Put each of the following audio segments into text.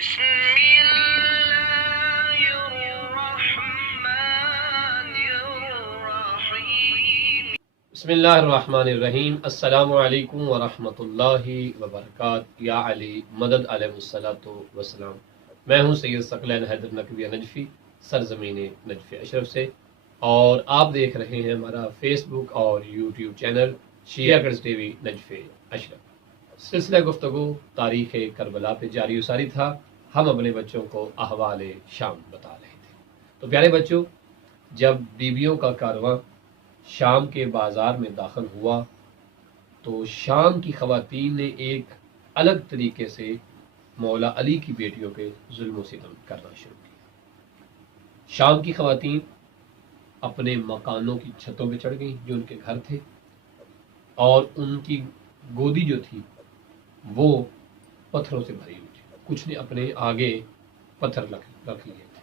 بسم اللہ الرحمن الرحیم۔ السلام علیکم ورحمۃ اللہ وبرکاتہ۔ یا علی مدد علیہ الصلوۃ والسلام۔ میں ہوں سید ثقلین حیدر نقوی نجفی، سرزمین نجف اشرف سے، اور آپ دیکھ رہے ہیں ہمارا فیس بک اور یوٹیوب چینل شیعہ گرز ٹی وی نجف اشرف۔ سلسلہ گفتگو تاریخ کربلا پہ جاری و ساری تھا۔ ہم اپنے بچوں کو احوال شام بتا رہے تھے۔ تو پیارے بچوں، جب بیویوں کا کارواں شام کے بازار میں داخل ہوا تو شام کی خواتین نے ایک الگ طریقے سے مولا علی کی بیٹیوں کے ظلم و ستم کرنا شروع کیا۔ شام کی خواتین اپنے مکانوں کی چھتوں پہ چڑھ گئیں جو ان کے گھر تھے، اور ان کی گودی جو تھی وہ پتھروں سے بھری ہوئی تھی۔ کچھ نے اپنے آگے پتھر رکھ لیے تھے۔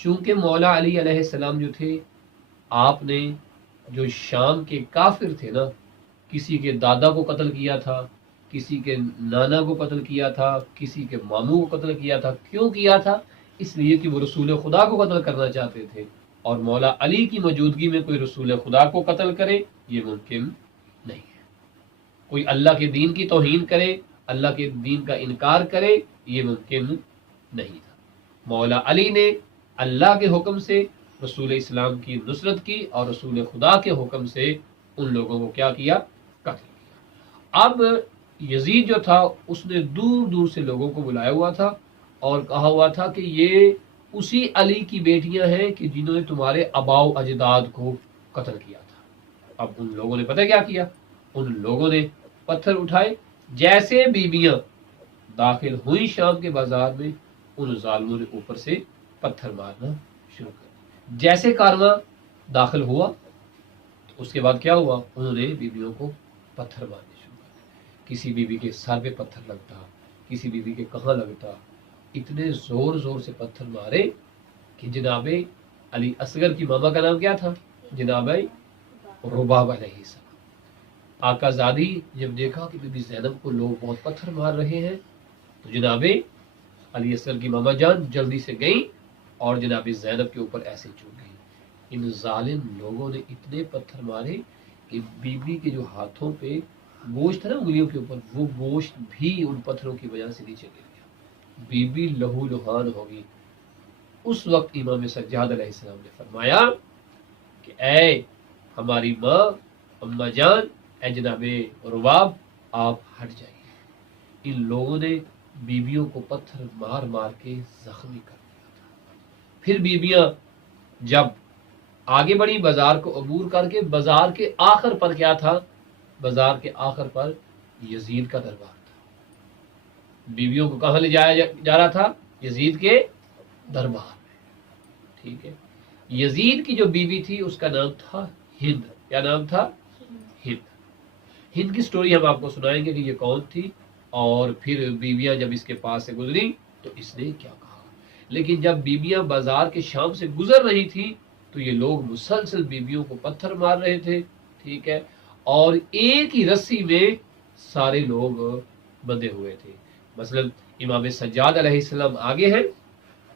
چونکہ مولا علی علیہ السلام جو تھے، آپ نے جو شام کے کافر تھے نا، کسی کے دادا کو قتل کیا تھا، کسی کے نانا کو قتل کیا تھا، کسی کے ماموں کو قتل کیا تھا۔ کیوں کیا تھا؟ اس لیے کہ وہ رسول خدا کو قتل کرنا چاہتے تھے، اور مولا علی کی موجودگی میں کوئی رسول خدا کو قتل کرے یہ ممکن نہیں ہے۔ کوئی اللہ کے دین کی توہین کرے، اللہ کے دین کا انکار کرے، یہ ممکن نہیں تھا۔ مولا علی نے اللہ کے حکم سے رسول اسلام کی نصرت کی، اور رسول خدا کے حکم سے ان لوگوں کو کیا کیا؟ قتل کیا۔ اب یزید جو تھا اس نے دور دور سے لوگوں کو بلایا ہوا تھا اور کہا ہوا تھا کہ یہ اسی علی کی بیٹیاں ہیں کہ جنہوں نے تمہارے آباء و اجداد کو قتل کیا تھا۔ اب ان لوگوں نے پتہ کیا کیا؟ ان لوگوں نے پتھر اٹھائے۔ جیسے بیویاں داخل ہوئی شام کے بازار میں، ان ظالموں نے اوپر سے پتھر مارنا شروع کر دیا۔ جیسے کارواں داخل ہوا تو اس کے بعد کیا ہوا؟ انہوں نے بیویوں کو پتھر مارنے شروع کر دیا۔ کسی بیوی کے سر پہ پتھر لگتا، کسی بیوی کے کہاں لگتا۔ اتنے زور زور سے پتھر مارے کہ جناب علی اصغر کی ماما کا نام کیا تھا؟ جناب رباب علیہ السلام۔ آقا زادی جب دیکھا کہ بی بی زینب کو لوگ بہت پتھر مار رہے ہیں تو جناب علی اصغر کی ماما جان جلدی سے گئیں اور جناب زینب کے اوپر ایسے چوٹ گئی۔ ان ظالم لوگوں نے اتنے پتھر مارے کہ بی بی کے جو ہاتھوں پہ گوشت ہے نا، انگلیوں کے اوپر، وہ گوشت بھی ان پتھروں کی وجہ سے نیچے گر گیا۔ بی بی لہو لہان ہوگی۔ اس وقت امام سجاد علیہ السلام نے فرمایا کہ اے ہماری ماں، اماں جان، اے جناب رباب، آپ ہٹ جائیے۔ ان لوگوں نے بیویوں کو پتھر مار مار کے زخمی کر دیا تھا۔ پھر بیویاں جب آگے بڑی بازار کو عبور کر کے، بازار کے آخر پر کیا تھا؟ بازار کے آخر پر یزید کا دربار تھا۔ بیویوں کو کہاں لے جایا جا رہا تھا؟ یزید کے دربار میں۔ ٹھیک ہے۔ یزید کی جو بیوی تھی اس کا نام تھا ہند۔ کیا نام تھا؟ ہند۔ ہند کی سٹوری ہم آپ کو سنائیں گے کہ یہ کون تھی، اور پھر بیویاں جب اس کے پاس سے گزری تو اس نے کیا کہا۔ لیکن جب بیویاں بازار کے شام سے گزر رہی تھی تو یہ لوگ مسلسل بیویوں کو پتھر مار رہے تھے۔ ٹھیک ہے۔ اور ایک ہی رسی میں سارے لوگ بندھے ہوئے تھے۔ مثلا امام سجاد علیہ السلام آگے ہیں،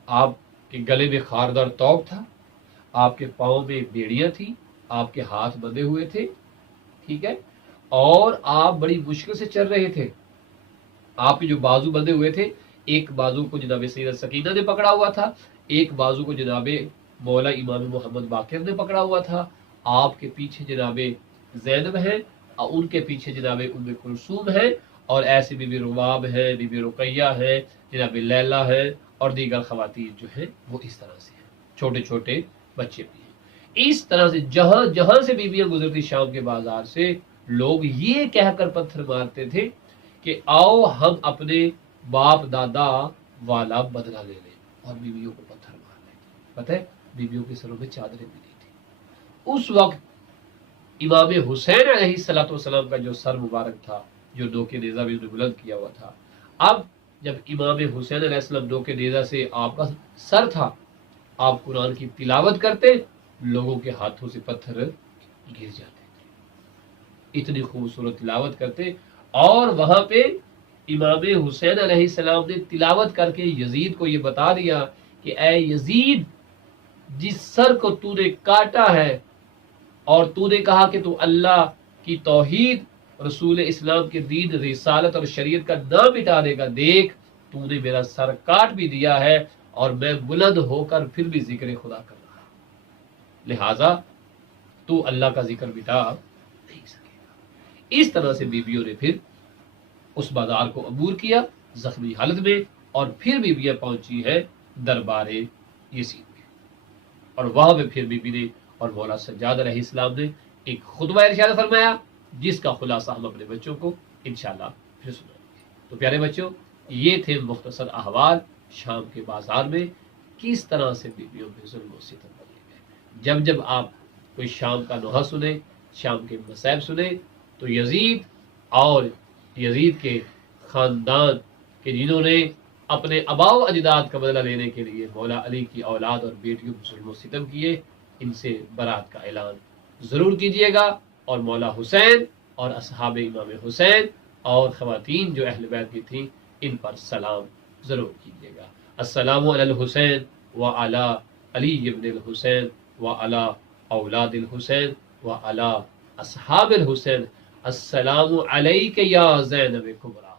آپ کے گلے میں خاردار توق تھا، آپ کے پاؤں میں بیڑیاں تھیں، آپ کے ہاتھ بندھے ہوئے تھے۔ ٹھیک ہے۔ اور آپ بڑی مشکل سے چل رہے تھے۔ آپ کے جو بازو بندھے ہوئے تھے، ایک بازو کو جناب سیدہ سکینہ نے پکڑا ہوا تھا، ایک بازو کو جناب مولا امام محمد باقر نے پکڑا ہوا تھا۔ آپ کے پیچھے جناب زینب ہیں، اور ان کے پیچھے جناب ام کلثوم ہیں، اور ایسے بی بی رباب ہے، بی بی رقیہ ہے، جناب لیلہ ہے، اور دیگر خواتین جو ہیں وہ اس طرح سے ہیں، چھوٹے چھوٹے بچے بھی ہیں۔ اس طرح سے جہاں جہاں سے بیویاں گزرتی شام کے بازار سے، لوگ یہ کہہ کر پتھر مارتے تھے کہ آؤ ہم اپنے باپ دادا والا بدلہ لے لیں، اور بیویوں کو پتھر مار لیں۔ پتہ ہے بیویوں کے سروں میں چادریں بھی نہیں تھی۔ اس وقت امام حسین علیہ السلام کا جو سر مبارک تھا، جو نوک نیزہ بھی انہوں نے بلند کیا ہوا تھا، اب جب امام حسین علیہ السلام نوک نیزہ سے آپ کا سر تھا، آپ قرآن کی تلاوت کرتے، لوگوں کے ہاتھوں سے پتھر گر جاتے تھے۔ اتنی خوبصورت تلاوت کرتے، اور وہاں پہ امام حسین علیہ السلام نے تلاوت کر کے یزید کو یہ بتا دیا کہ اے یزید، جس سر کو تو نے کاٹا ہے اور تو نے کہا کہ تو اللہ کی توحید، رسول اسلام کے دین، رسالت اور شریعت کا نام مٹا دے گا، دیکھ تو نے میرا سر کاٹ بھی دیا ہے اور میں بلند ہو کر پھر بھی ذکر خدا کر رہا ہوں، لہذا تو اللہ کا ذکر مٹا نہیں سکے گا۔ اس طرح سے بیویوں نے پھر اس بازار کو عبور کیا زخمی حالت میں، اور پھر بیویاں پہنچی ہے دربار یزید میں، اور وہاں پہ پھر بیوی نے اور مولا سجاد علیہ السلام نے ایک خطبہ ارشاد فرمایا، جس کا خلاصہ ہم اپنے بچوں کو انشاءاللہ پھر سنائیں گے۔ تو پیارے بچوں، یہ تھے مختصر احوال شام کے بازار میں کس طرح سے بیویوں پہ ظلم و ستم کیے گئے۔ جب جب آپ کوئی شام کا نوحہ سنیں، شام کے مصائب سنیں، تو یزید اور یزید کے خاندان کے جنہوں نے اپنے آباء و اجداد کا بدلہ لینے کے لیے مولا علی کی اولاد اور بیٹیوں پر ظلم و ستم کیے، ان سے برات کا اعلان ضرور کیجیے گا، اور مولا حسین اور اصحاب امام حسین اور خواتین جو اہل بیت کی تھیں ان پر سلام ضرور کیجیے گا۔ السلام علی الحسین وعلی علی ابن الحسین وعلی اولاد الحسین وعلی اصحاب الحسین، السلام علیک یا زینب کبریٰ۔